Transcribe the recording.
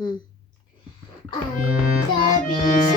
Hmm. Hı. Ayda bir